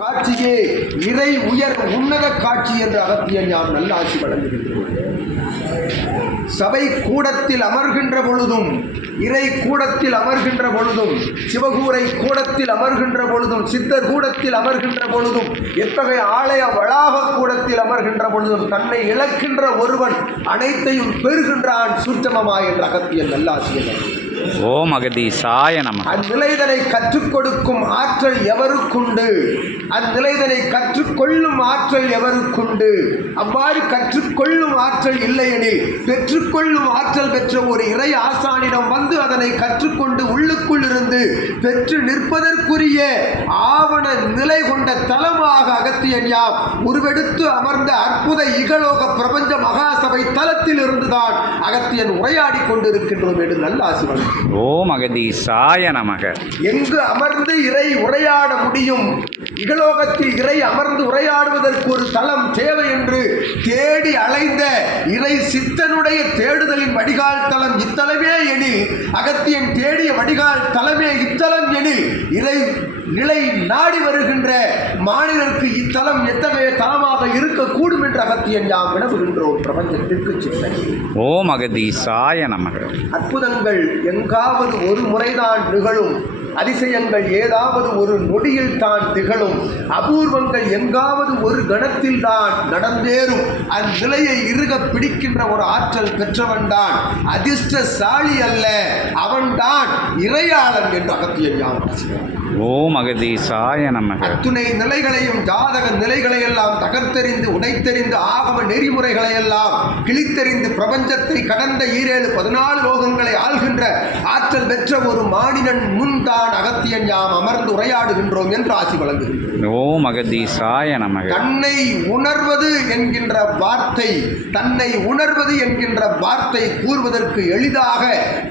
காட்சியே இறை உயர் உன்னத காட்சி என்று அகத்தியன் யாம் நல்லாட்சி வழங்குகின்றோம். சபை கூடத்தில் அமர்கின்ற பொழுதும், இறை கூடத்தில் அமர்கின்ற பொழுதும், சிவகூரை கூடத்தில் அமர்கின்ற பொழுதும், சித்தர் கூடத்தில் அமர்கின்ற பொழுதும், எத்தகைய ஆலய வளாக கூடத்தில் அமர்கின்ற பொழுதும் தன்னை இழக்கின்ற ஒருவன் அனைத்தையும் பெறுகின்றான் சூட்சமமாய் என்ற அகத்தியன் நல்லாசியர். ஓம் அகதீசாய நம. அந்நிலைதனை கற்றுக் கொடுக்கும் ஆற்றல் எவருக்குண்டு? அந்நிலைதனை கற்றுக்கொள்ளும் ஆற்றல் எவருக்குண்டு? அவ்வாறு கற்றுக்கொள்ளும் ஆற்றல் இல்லையெனில் பெற்றுக்கொள்ளும் ஆற்றல் பெற்ற ஒரு இறை ஆசானிடம் வந்து அதனை கற்றுக்கொண்டு உள்ளுக்குள் இருந்து பெற்று நிற்பதற்குரிய ஆவண நிலை கொண்ட தலமாக அகத்தியன் யாம் உருவெடுத்து அமர்ந்த அற்புத இகலோக பிரபஞ்ச மகாசபை தலத்தில் இருந்துதான் அகத்தியன் உரையாடி கொண்டிருக்கின்றோம் என்று நல்ல ஆசிவன். ஓம் அகதீசாய நமக. எங்கு அமர்ந்து இறை உரையாட முடியும்? இகலோகத்தில் இறை அமர்ந்து உரையாடுவதற்கு ஒரு தலம் தேவை என்று தேடி அலைந்த இறை சித்தனுடைய தேடுதலின் வடிகால் தலம் இத்தலமே எனில், அகத்தியன் தேடிய வடிகால் தலமே இத்தலம் எனில், இறை நிலை நாடி வருகின்ற மாநிலருக்கு இத்தலம் எத்தகைய தலமாக இருக்கக்கூடும் என்று அகத்தியன் யாம் வினவுகின்றோம். பிரபஞ்சத்திற்கு சிந்தனை. ஓம் அகதீசாய நமக. அற்புதங்கள் எங்காவது ஒரு முறைதான் நிகழும், அதிசயங்கள் ஏதாவது ஒரு நொடியில் தான் திகழும், அபூர்வங்கள் எங்காவது ஒரு கணத்தில் தான் நடந்தேறும். அந்நிலையை இறுக பிடிக்கின்ற ஒரு ஆற்றல் பெற்றவன் தான் அதிர்ஷ்டசாலி அல்ல, அவன்தான் இறையாளன் என்று அகத்தியன் யாம். ஓம் அகதீசாய நமக. அத்துணை நிலைகளையும் ஜாதக நிலைகளை எல்லாம் தகர்த்தெறிந்து உடைத்தெறிந்து ஆகம நெறிமுறைகளை எல்லாம் கிழித்தெறிந்து பிரபஞ்சத்தை கடந்த 14 லோகங்களை ஆள்கின்ற ஆற்றல் பெற்ற ஒரு மானிடன் முன் தான் அகத்தியன் யாம் அமர்ந்து உரையாடுகின்றோம் என்று ஆசி வழங்குகின்றோம். ஓம் அகதீசாய நமக. தன்னை உணர்வது என்கின்ற வார்த்தை, தன்னை உணர்வது என்கின்ற வார்த்தை கூறுவதற்கு எளிதாக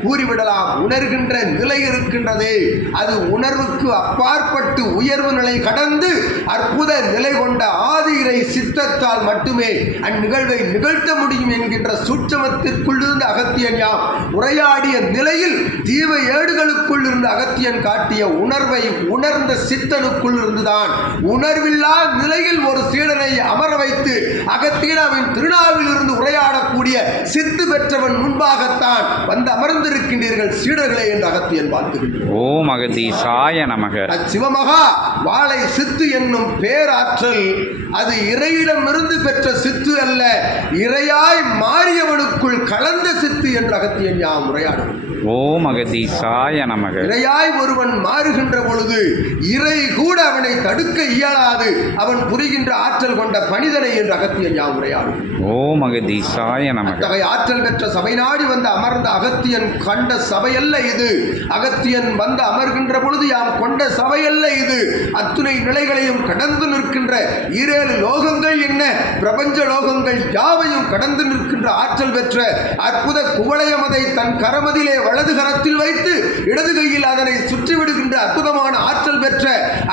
கூறிவிடலாம். உணர்கின்ற நிலை இருக்கின்றதே, அது உணர்வுக்கு அப்பாற்பட்டு உயர்வு நிலை கடந்து அற்புத நிலை கொண்ட ஆதி இறை சித்தத்தால் மட்டுமே அந்நிகழ்வை நிகழ்த்த முடியும் என்கின்ற சூட்சமத்திற்குள் இருந்து அகத்தியன் யாம் உரையாடிய நிலையில் தீவ ஏடுகளுக்குள் இருந்து அகத்தியன் காட்டிய உணர்வை உணர்ந்த சித்தனுக்குள் இருந்துதான் உணர்வில்லா நிலையில் ஒரு சீடனை அமர வைத்து அகத்தியனாவின் திருநாவில் இருந்து உரையாடக்கூடிய சித்து பெற்றவன் முன்பாகத்தான் வந்து அமர்ந்திருக்கின்றீர்கள் சீடர்களே என்று அகத்தியன் பார்த்துகின்றோம். ஓம் அகதீசாய நமக. சிவமகா வாழை சித்து என்னும் பேராற்றல் அது இறையிடமிருந்து பெற்ற சித்து அல்ல, இறையாய் மாறியவனுக்குள் கலந்த சித்து என்று அகத்தியன் யாம் உரையாடும். ஓம் அகதீசாய நமக. இறையாய் ஒருவன் மாறுகின்ற பொழுது இறை கூட அவனை தடுக்க இயலாது, அவன் புரிகின்ற ஆற்றல் கொண்ட பணிதனை என்று அகத்தியன் யாம் உரையாடும். ஓம் அகதீசாய நமக. அத்தகைய ஆற்றல் பெற்ற சபை நாடி வந்து அமர்ந்த அகத்தியன் கண்ட சபையல்ல இது. அகத்தியன் வந்து அமர்கின்ற பொழுது யாம் கொண்ட சபையல்ல இது. அத்துணை நிலைகளையும் கடந்து நிற்கின்ற 7 லோகங்கள் என்ன, பிரபஞ்ச லோகங்கள் யாவையும் கடந்து நிற்கின்ற ஆற்றல் பெற்ற அற்புத குவளையமதை தன் கரமதிலே வலது கரத்தில் வைத்து இடது கையில் அதனை சுற்றிவிடுகின்ற அற்புதமான ஆற்றல் பெற்ற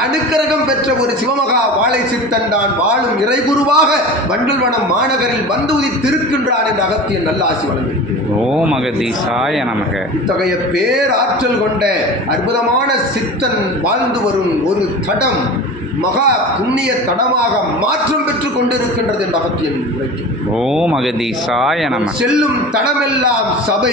அனுக்கிரகம் பெற்ற ஒரு சிவமகா வாழை சித்தன் தான் வாழும் இறைகுருவாக வண்டல்வனம் மாநகரில் வந்து உதித்திருக்கின்றான் என்று அகத்தியன் நல்ல ஆசி வழங்குகின்றான். ஓம் அகதீசாய நமக. இத்தகைய பேராற்றல் கொண்ட அற்புதமான சித்தன் வாழ்ந்து வரும் ஒரு தடம் மகா புண்ணிய தடமாக மாற்றம் பெற்றுக் கொண்டிருக்கின்றது என்று அகத்தியன் உரைக்கிறார். ஓம் அகதீசாய நமக. செல்லும் தடமெல்லாம் சபை,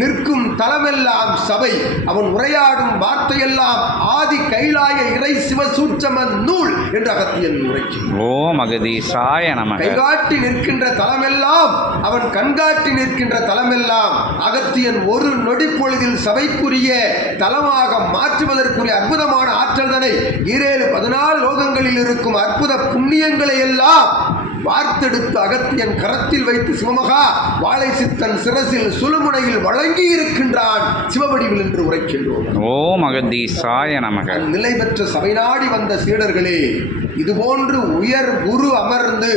நிற்கும் தலமெல்லாம் சபை, அவன் உரையாடும் வார்த்தையெல்லாம் ஆதி கைலாய இறை சிவசூட்சம நூல் என்று அகத்தியன் உரைக்கிறார். ஓம் அகதீசாய நமக. கைகாட்டி நிற்கின்ற தலமெல்லாம், அவன் கண்காட்டி நிற்கின்ற தலமெல்லாம் அகத்தியன் ஒரு நொடி பொழுதில் சபைக்குரிய தலமாக மாற்றுவதற்குரிய அற்புதமான ஆற்றல் தனை 14 லோகங்களில் இருக்கும் அற்புத புண்ணியங்களை எல்லாம் வார்த்தெடுத்து அகத்தியன் கரத்தில் வைத்து சிவமகா வாழை சித்தன் சிரசில் சுழுமுனையில் வழங்கி இருக்கின்றான் சிவவடிவில் என்று உரைக்கின்றோம். ஓம் அகதீசாய நமக. நிலை பெற்ற சபை நாடி வந்த சீடர்களே, இதுபோன்று உயர் குரு அமர்ந்து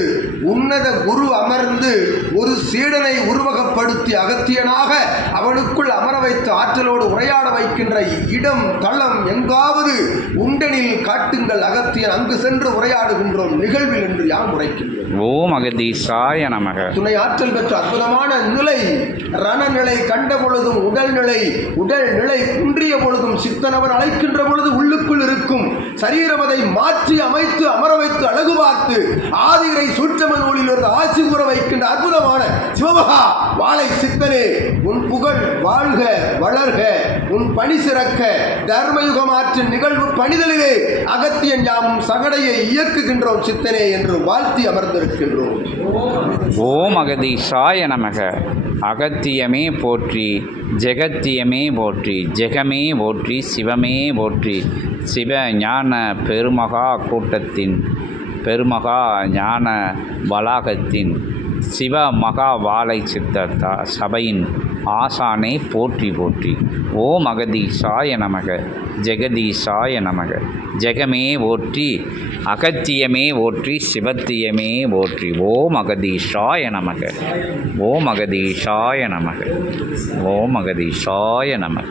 உன்னத குரு அமர்ந்து ஒரு சீடனை உருவகப்படுத்தி அகத்தியனாக அவனுக்குள் அமர வைத்து ஆற்றலோடு உரையாட வைக்கின்ற இடம் தளம் எங்காவது உண்டனில் காட்டுங்கள், அகத்தியன் அங்கு சென்று உரையாடுகின்றோம் நிகழ்வில் என்று யாம் உரைக்கின்றோம். ஓம் அகதீசாய நமக. துணை ஆற்றல் பெற்ற அற்புதமான நிலை, ரணநிலை கண்ட பொழுதும் உடல் நிலை குன்றிய பொழுதும் சித்தனவன் அழைக்கின்ற பொழுது உள்ளுக்குள் இருக்கும் சரீரமதை மாற்றி அமைத்து பார்த்து ஆதிரை சூட்சம நூலில் ஒரு ஆசி கூற வைக்கின்ற அற்புதமான சிவமகா வாழை சித்தனே, உன் புகழ் வாழ்க வளர்க, உன் பணி சிறக்க, தர்மயுகம் ஆற்றின் நிகழ்வு பணிதலிலே அகத்தியன் யாமும் சகடையை இயக்குகின்றோம் சித்தனே என்று வாழ்த்தி அமர்ந்திருக்கின்றோம். ஓம் அகதீசாய நமக. அகத்தியமே போற்றி, ஜெகத்தியமே போற்றி, ஜெகமே போற்றி, சிவமே போற்றி. சிவ ஞான பெருமகா கூட்டத்தின் பெருமகா ஞான வளாகத்தின் சிவ மகா வாழை சித்த சபையின் ஆசானை போற்றி போற்றி. ஓம் அகதீசாய நமக, ஜெகதீசாய நமக. ஜெகமே போற்றி, அகத்தியமே போற்றி, சிவத்தியமே போற்றி. ஓம் அகதீசாய நமக. ஓம் அகதீசாய நமக. ஓம் அகதீசாய நமக.